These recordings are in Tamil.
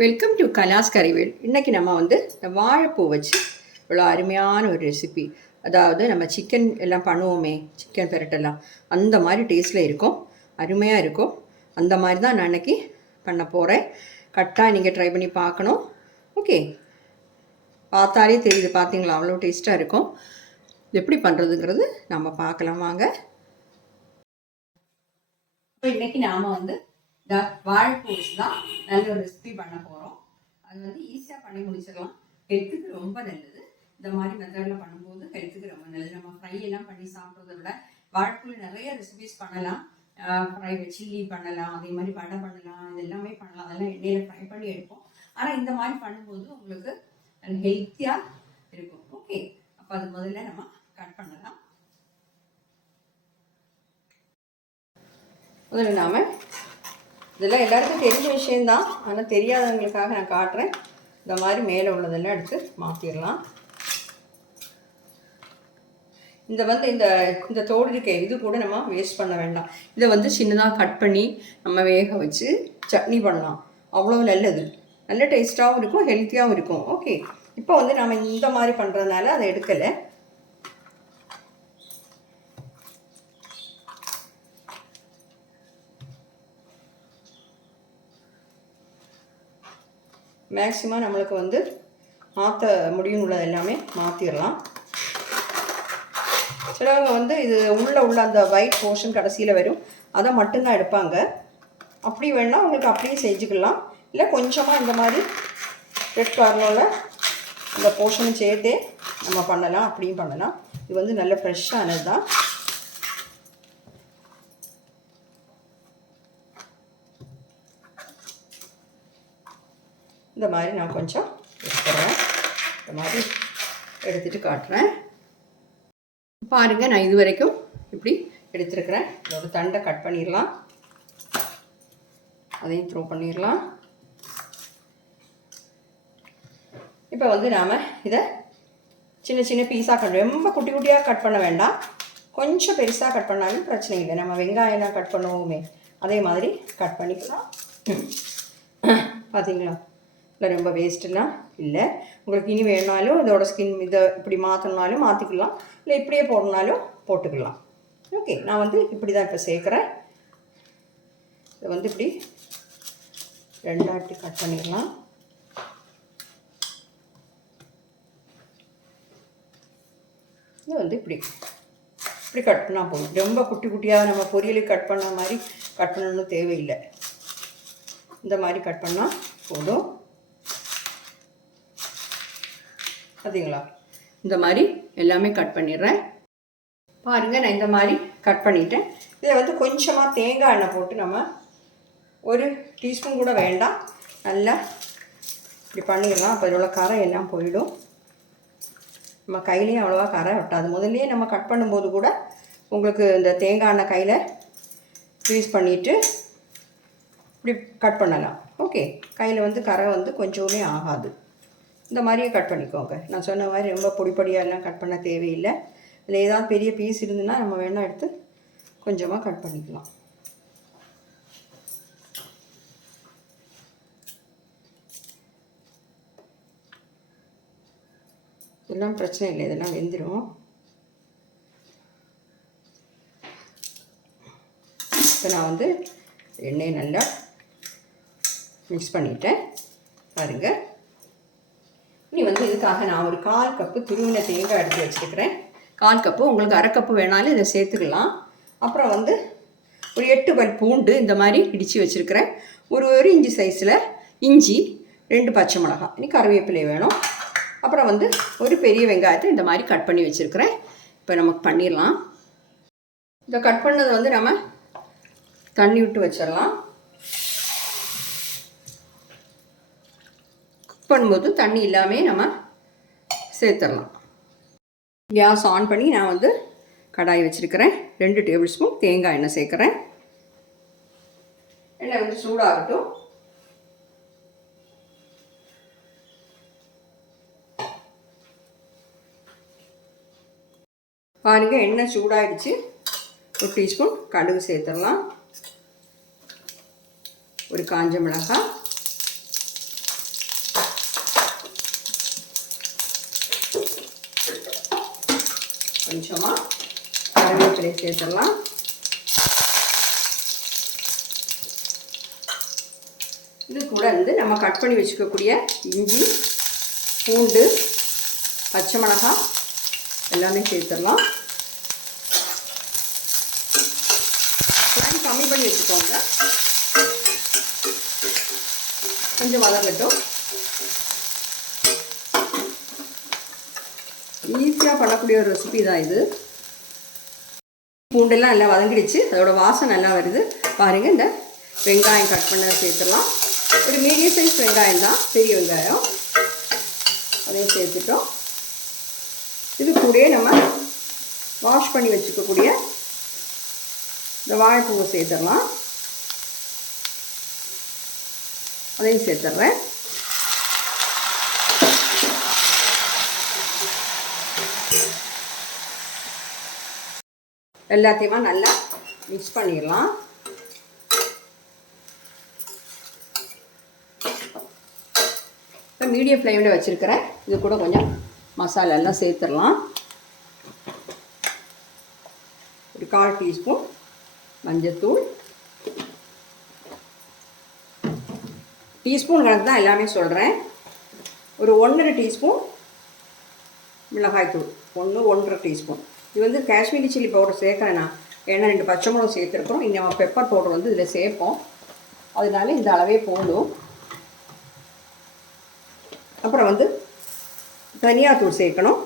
Welcome to கலாஸ் கறிவேல். இன்றைக்கி நம்ம இந்த வாழைப்பூ வச்சு இவ்வளோ அருமையான ஒரு ரெசிபி. அதாவது நம்ம சிக்கன் எல்லாம் பண்ணுவோமே, சிக்கன் பெரட்டெல்லாம் அந்த மாதிரி டேஸ்ட்டில் இருக்கும், அருமையாக இருக்கும். அந்த மாதிரி தான் நான் இன்றைக்கி பண்ண போகிறேன். கரெக்டாக நீங்கள் ட்ரை பண்ணி பார்க்கணும். ஓகே, பார்த்தாலே தெரியுது, பார்த்தீங்களா? அவ்வளோ டேஸ்ட்டாக இருக்கும். எப்படி பண்ணுறதுங்கிறது நம்ம பார்க்கலாம் வாங்க. இன்றைக்கி நாம் வாழைப்பூ தான் நல்ல ஒரு ரெசிபி பண்ண போகிறோம். அது ஈஸியாக பண்ணி முடிச்சிடலாம். ஹெல்த்துக்கு ரொம்ப நல்லது. இந்த மாதிரி மெத்தடில் பண்ணும்போது ஹெல்த்துக்கு ரொம்ப நல்லது. நம்ம ஃப்ரை எல்லாம் பண்ணி சாப்பிட்றத விட வாழைப்பூவில் நிறைய ரெசிபிஸ் பண்ணலாம். ஃப்ரை சில்லி பண்ணலாம், அதே மாதிரி வடை பண்ணலாம், இது எல்லாமே பண்ணலாம். அதெல்லாம் எண்ணெயில் ஃப்ரை பண்ணி எடுப்போம். ஆனால் இந்த மாதிரி பண்ணும்போது உங்களுக்கு ஹெல்த்தியாக இருக்கும். ஓகே, அப்போ அது முதல்ல நம்ம கட் பண்ணலாம். முதல்ல நாம் இதெல்லாம் எல்லாருக்கும் தெரிஞ்ச விஷயந்தான், ஆனால் தெரியாதவங்களுக்காக நான் காட்டுறேன். இந்த மாதிரி மேலே உள்ளதெல்லாம் எடுத்து மாற்றிடலாம். இந்த இந்த தோடு இருக்க இது கூட நம்ம வேஸ்ட் பண்ண வேண்டாம். இதை சின்னதாக கட் பண்ணி நம்ம வேக வச்சு சட்னி பண்ணலாம். அவ்வளோ நல்லது, நல்ல டேஸ்ட்டாகவும் இருக்கும், ஹெல்த்தியாகவும் இருக்கும். ஓகே, இப்போ நம்ம இந்த மாதிரி பண்ணுறதுனால அதை எடுக்கலை. மேக்ஸிமம் நம்மளுக்கு மாற்ற முடியும் உள்ளது எல்லாமே மாற்றிடலாம். சிலவங்க இது உள்ள அந்த ஒயிட் போர்ஷன் கடைசியில் வரும், அதை மட்டும்தான் எடுப்பாங்க. அப்படி வேணால் உங்களுக்கு அப்படியே செஞ்சுக்கலாம். இல்லை கொஞ்சமாக இந்த மாதிரி ரெட் கலரில் இந்த போர்ஷனை சேர்த்தே நம்ம பண்ணலாம், அப்படியும் பண்ணலாம். இது நல்ல ஃப்ரெஷ்ஷானது தான். இந்த மாதிரி நான் கொஞ்சம் எடுத்துக்கிறேன். இந்த மாதிரி எடுத்துகிட்டு காட்டுறேன். பாருங்கள், நான் இது வரைக்கும் இப்படி எடுத்துருக்கிறேன். இதோட தண்டை கட் பண்ணிடலாம், அதையும் த்ரோ பண்ணிடலாம். இப்போ நாம் இதை சின்ன சின்ன பீஸாக ரொம்ப குட்டி குட்டியாக கட் பண்ண வேண்டாம். கொஞ்சம் பெருசாக கட் பண்ணாலும் பிரச்சனை இல்லை. நம்ம வெங்காயம்லாம் கட் பண்ணுவோமே, அதே மாதிரி கட் பண்ணிக்கலாம். பார்த்தீங்களா? இல்லை ரொம்ப வேஸ்ட்டெல்லாம் இல்லை. உங்களுக்கு இனி வேணாலும் இதோட ஸ்கின் இதை இப்படி மாற்றினாலும் மாற்றிக்கலாம், இல்லை இப்படியே போடனாலும் போட்டுக்கலாம். ஓகே, நான் இப்படி தான் இப்போ சேர்க்குறேன். இதை இப்படி ரெண்டாக இப்படி கட் பண்ணிடலாம். இது இப்படி இப்படி கட் பண்ணால் போதும். ரொம்ப குட்டி குட்டியாக நம்ம பொரியலுக்கு கட் பண்ண மாதிரி கட் பண்ணணும்னு தேவையில்லை. இந்த மாதிரி கட் பண்ணால் போதும். பார்த்தீங்களா? இந்த மாதிரி எல்லாமே கட் பண்ணிடுறேன். பாருங்கள், நான் இந்த மாதிரி கட் பண்ணிட்டேன். இதை கொஞ்சமாக தேங்காய் எண்ணெய் போட்டு நம்ம 1 டீஸ்பூன் கூட வேண்டாம், நல்லா இப்படி பண்ணிடலாம். அப்போ இதோட கரை எல்லாம் போயிடும். நம்ம கையிலையும் அவ்வளோவா கரை ஒட்டாது. முதல்லையே நம்ம கட் பண்ணும்போது கூட உங்களுக்கு இந்த தேங்காய் எண்ணெய் கையில் யூஸ் பண்ணிவிட்டு இப்படி கட் பண்ணலாம். ஓகே, கையில் கரை கொஞ்சமே ஆகாது. இந்த மாதிரியே கட் பண்ணிக்கோங்க. நான் சொன்ன மாதிரி ரொம்ப பொடிப்படியாலாம் கட் பண்ண தேவையில்லை. இதில் ஏதாவது பெரிய பீஸ் இருந்துன்னா நம்ம வேணால் எடுத்து கொஞ்சமாக கட் பண்ணிக்கலாம். இதெல்லாம் பிரச்சனை இல்லை, இதெல்லாம் வெந்துடும். இப்போ நான் எண்ணெயை நல்லா மிக்ஸ் பண்ணிட்டேன். பாருங்கள், இனி இதுக்காக நான் ஒரு 1/4 கப்பு துருவின தேங்காய் எடுத்து வச்சுருக்கிறேன். 1/4 கப்பு, உங்களுக்கு 1/2 கப்பு வேணாலும் இதை சேர்த்துக்கலாம். அப்புறம் ஒரு 8 பல் பூண்டு இந்த மாதிரி இடித்து வச்சுருக்கிறேன். ஒரு இஞ்சி சைஸில் இஞ்சி, 2 பச்சை மிளகாய், இனி கருவேப்பிலை வேணும். அப்புறம் ஒரு பெரிய வெங்காயத்தை இந்த மாதிரி கட் பண்ணி வச்சுருக்கிறேன். இப்போ நமக்கு பண்ணிடலாம். இந்த கட் பண்ணதை நம்ம தண்ணி விட்டு வச்சிடலாம். பண்ணும்போது தண்ணி இல்லாமல் நம்ம சேர்த்துடலாம். கேஸ் ஆன் பண்ணி நான் கடாய் வச்சுருக்கிறேன். 2 டேபிள் ஸ்பூன் தேங்காய் எண்ணெய் சேர்க்குறேன். எண்ணெய் சூடாகட்டும். பாருங்கள், எண்ணெய் சூடாகிடுச்சு. 1 டீஸ்பூன் கடுகு சேர்த்துடலாம். ஒரு காஞ்ச மிளகாய், கொஞ்சமாக கருவேப்பிலை சேர்த்துடலாம். இது கூட வந்து நம்ம கட் பண்ணி வச்சுக்கக்கூடிய இஞ்சி, பூண்டு, பச்சை மிளகாய் எல்லாமே சேர்த்துடலாம். ஃப்ளேம் கம்மி பண்ணி வச்சுக்கோங்க. கொஞ்சம் வதங்கட்டும். ஈஸியாக பண்ணக்கூடிய ஒரு ரெசிபி தான் இது. பூண்டெல்லாம் நல்லா வதங்கிடுச்சு. அதோட வாசனை நல்லா வருது பாருங்கள். இந்த வெங்காயம் கட் பண்ண சேர்த்துடலாம். ஒரு மீடியம் சைஸ் வெங்காயம் தான், பெரிய வெங்காயம். அதையும் சேர்த்துட்டோம். இது கூடயே நம்ம வாஷ் பண்ணி வச்சுக்கக்கூடிய இந்த வாழைப்பூவை சேர்த்துடலாம். அதையும் சேர்த்துட்றேன். எல்லாத்தையுமா நல்லா மிக்ஸ் பண்ணிடலாம். இப்போ மீடியம் ஃப்ளேமில் வச்சுருக்கிறேன். இது கூட கொஞ்சம் மசாலா எல்லாம் சேர்த்துடலாம். ஒரு 1/4 டீஸ்பூன் மஞ்சத்தூள். டீஸ்பூன் கணக்கு தான் எல்லாமே சொல்கிறேன். ஒரு 1.5 டீஸ்பூன் மிளகாய்த்தூள். 1-1.5 டீஸ்பூன். இது வந்து காஷ்மீரி சில்லி பவுடர் சேர்க்குறேன்னா, ஏன்னா 2 பச்சை மிளகு சேர்த்துருக்குறோம். இங்கே நம்ம பெப்பர் பவுடர் வந்து இதில் சேர்ப்போம். அதனால இந்த அளவே போதும். அப்புறம் வந்து தனியாத்தூள் சேர்க்கணும்.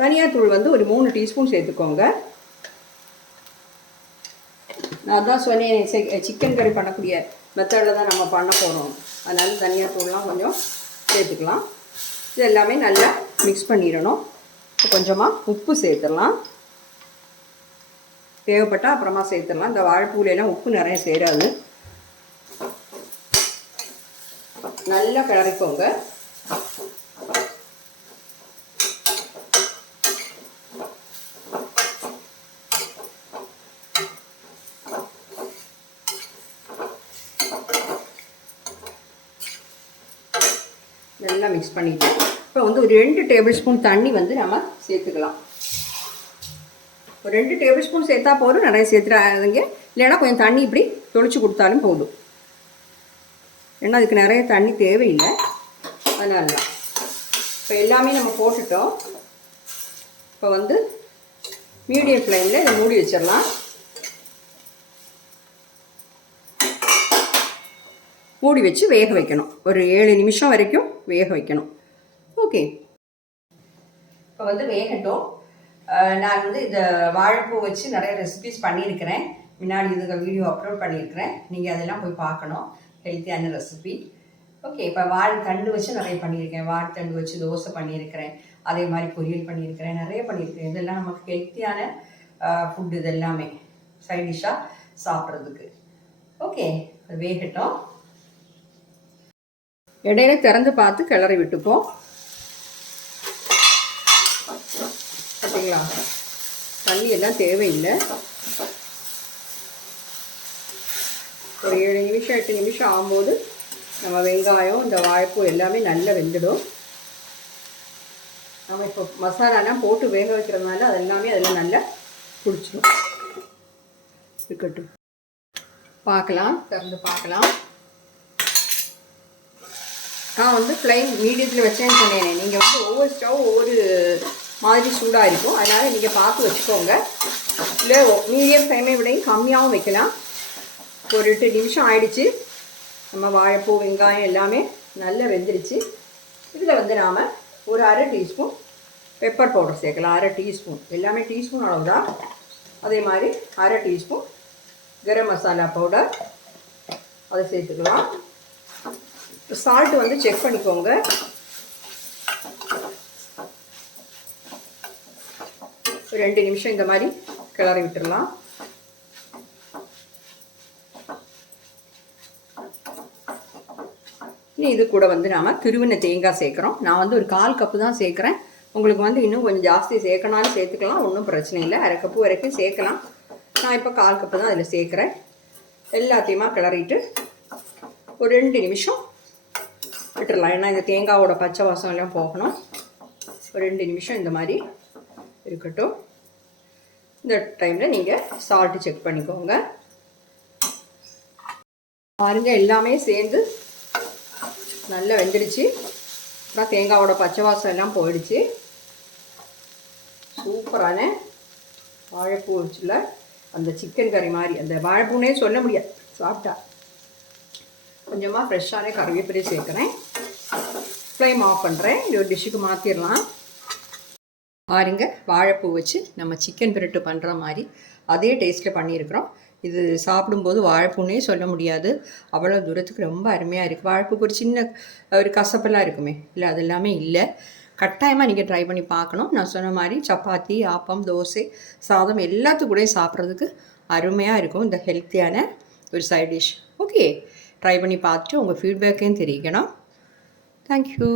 தனியாத்தூள் வந்து ஒரு 3 டீஸ்பூன் சேர்த்துக்கோங்க. நான் தான் சொன்னேன், சிக்கன் கறி பண்ணக்கூடிய மெத்தடில் தான் நம்ம பண்ண போகிறோம். அதனால் தனியாத்தூள்லாம் கொஞ்சம் சேர்த்துக்கலாம். இது எல்லாமே நல்லா மிக்ஸ் பண்ணிடணும். கொஞ்சமாக உப்பு சேர்த்துடலாம். தேவைப்பட்டால் அப்புறமா சேர்த்துடலாம். இந்த வாழைப்பூலையெல்லாம் உப்பு நிறைய சேராது. நல்லா கிளறிக்கோங்க. நல்லா மிக்ஸ் பண்ணிவிட்டு இப்போ வந்து ஒரு 2 டேபிள் ஸ்பூன் தண்ணி வந்து நம்ம சேர்த்துக்கலாம். ஒரு 2 டேபிள் ஸ்பூன் சேர்த்தா போதும், நிறைய சேர்த்துறாதீங்க. இல்லைன்னா கொஞ்சம் தண்ணி இப்படி தொளிச்சு கொடுத்தாலும் போதும். ஏன்னா அதுக்கு நிறைய தண்ணி தேவையில்லை. அதனால தான் இப்போ எல்லாமே நம்ம போட்டுட்டோம். இப்போ வந்து மீடியம் ஃப்ளேமில் இதை மூடி வச்சிடலாம். மூடி வச்சு வேக வைக்கணும். ஒரு 7 நிமிஷம் வரைக்கும் வேக வைக்கணும். ஓகே, இப்போ வந்து வேகட்டும். நான் வந்து இந்த வாழைப்பூ வச்சு நிறைய ரெசிபிஸ் பண்ணியிருக்கிறேன். முன்னாடி இதுக்கு வீடியோ அப்லோட் பண்ணியிருக்கிறேன். நீங்கள் அதெல்லாம் போய் பார்க்கணும். ஹெல்த்தியான ரெசிபி. ஓகே, இப்போ வாழைத்தண்டு வச்சு நிறைய பண்ணியிருக்கேன். வாழைத்தண்டு வச்சு தோசை பண்ணியிருக்கிறேன். அதே மாதிரி பொரியல் பண்ணியிருக்கிறேன். நிறைய பண்ணியிருக்கிறேன். இதெல்லாம் நமக்கு ஹெல்த்தியான ஃபுட். இது எல்லாமே சைட் டிஷ்ஷாக சாப்பிட்றதுக்கு. ஓகே, வேகட்டும். இடையில திறந்து பார்த்து கிளறி விட்டுப்போம். பார்த்தீங்களா, தண்ணி எல்லாம் தேவையில்லை. ஒரு 7 நிமிஷம் 8 நிமிஷம் ஆகும்போது நம்ம வெங்காயம் இந்த வாழைப்பூ எல்லாமே நல்லா வெந்துடும். நம்ம இப்போ மசாலாலாம் போட்டு வேக வைக்கிறதுனால அது எல்லாமே அதில் நல்லா பிடிச்சிடும். இருக்கட்டும், பார்க்கலாம், திறந்து பார்க்கலாம். நான் வந்து ஃப்ளைம் மீடியத்தில் வச்சேன்னு சொன்னேன். நீங்கள் வந்து ஒவ்வொரு ஸ்டவ் ஒவ்வொரு மாதிரி சூடாக இருக்கும். அதனால் நீங்கள் பார்த்து வச்சுக்கோங்க. இல்லை மீடியம் ஃப்ளைமை விடையும் கம்மியாகவும் வைக்கலாம். ஒரு 8 நிமிஷம் ஆயிடுச்சு. நம்ம வாழைப்பூ வெங்காயம் எல்லாமே நல்லா வெந்துருச்சு. இதில் வந்து நாம் ஒரு 1/2 டீஸ்பூன் பெப்பர் பவுடர் சேர்க்கலாம். 1/2 டீஸ்பூன், எல்லாமே டீஸ்பூன் அளவு தான். அதே மாதிரி 1/2 டீஸ்பூன் கரம் மசாலா பவுடர் அதை சேர்த்துக்கலாம். சால்ட்டு வந்து செக் பண்ணிக்கோங்க. ஒரு 2 நிமிஷம் இந்த மாதிரி கிளறி விட்டுடலாம். இனி இது கூட வந்து நாம் துருவின தேங்காய் சேர்க்குறோம். நான் வந்து ஒரு 1/4 கப்பு தான் சேர்க்குறேன். உங்களுக்கு வந்து இன்னும் கொஞ்சம் ஜாஸ்தி சேர்க்கணும்னு சேர்த்துக்கலாம். ஒன்றும் பிரச்சனை இல்லை. 1/2 கப்பு வரைக்கும் சேர்க்கலாம். நான் இப்போ 1/4 கப்பு தான் அதில் சேர்க்குறேன். எல்லாத்தையுமா கிளறிட்டு ஒரு 2 நிமிஷம் விட்டுடலாம். ஏன்னா இந்த தேங்காவோட பச்சை வாசம் எல்லாம் போகணும். ஒரு 2 நிமிஷம் இந்த மாதிரி இருக்கட்டும். இந்த டைமில் நீங்கள் சால்ட்டு செக் பண்ணிக்கோங்க. பாருங்கள், எல்லாமே சேர்ந்து நல்லா வெந்துடுச்சு. அப்புறம் தேங்காவோட பச்சை வாசம் எல்லாம் போயிடுச்சு. சூப்பரான வாழைப்பூ வச்சுல அந்த சிக்கன் கறி மாதிரி, அந்த வாழைப்பூனே சொல்ல முடியாது சாப்பிட்டா. கொஞ்சமாக ஃப்ரெஷ்ஷான கறிவேப்பிலை சேர்க்குறேன். ஃப்ளேம் ஆஃப் பண்ணுறேன். இது ஒரு டிஷ்ஷுக்கு மாற்றிடலாம். பாருங்க, வாழைப்பூ வச்சு நம்ம சிக்கன் பிரட்டு பண்ணுற மாதிரி அதே டேஸ்ட்டில் பண்ணியிருக்கிறோம். இது சாப்பிடும்போது வாழைப்பூனே சொல்ல முடியாது, அவ்வளோ தூரத்துக்கு ரொம்ப அருமையாக இருக்குது. வாழைப்பூக்கு ஒரு சின்ன ஒரு கசப்பெல்லாம் இருக்குமே, இல்லை அது எல்லாமே இல்லை. கட்டாயமாக நீங்கள் ட்ரை பண்ணி பார்க்கணும். நான் சொன்ன மாதிரி சப்பாத்தி, ஆப்பம், தோசை, சாதம் எல்லாத்துக்கூடயும் சாப்பிட்றதுக்கு அருமையாக இருக்கும் இந்த ஹெல்த்தியான ஒரு சைட் டிஷ். ஓகே, ட்ரை பண்ணி பார்த்துட்டு உங்கள் ஃபீட்பேக்கையும் தெரிவிக்கணும். தேங்க்யூ.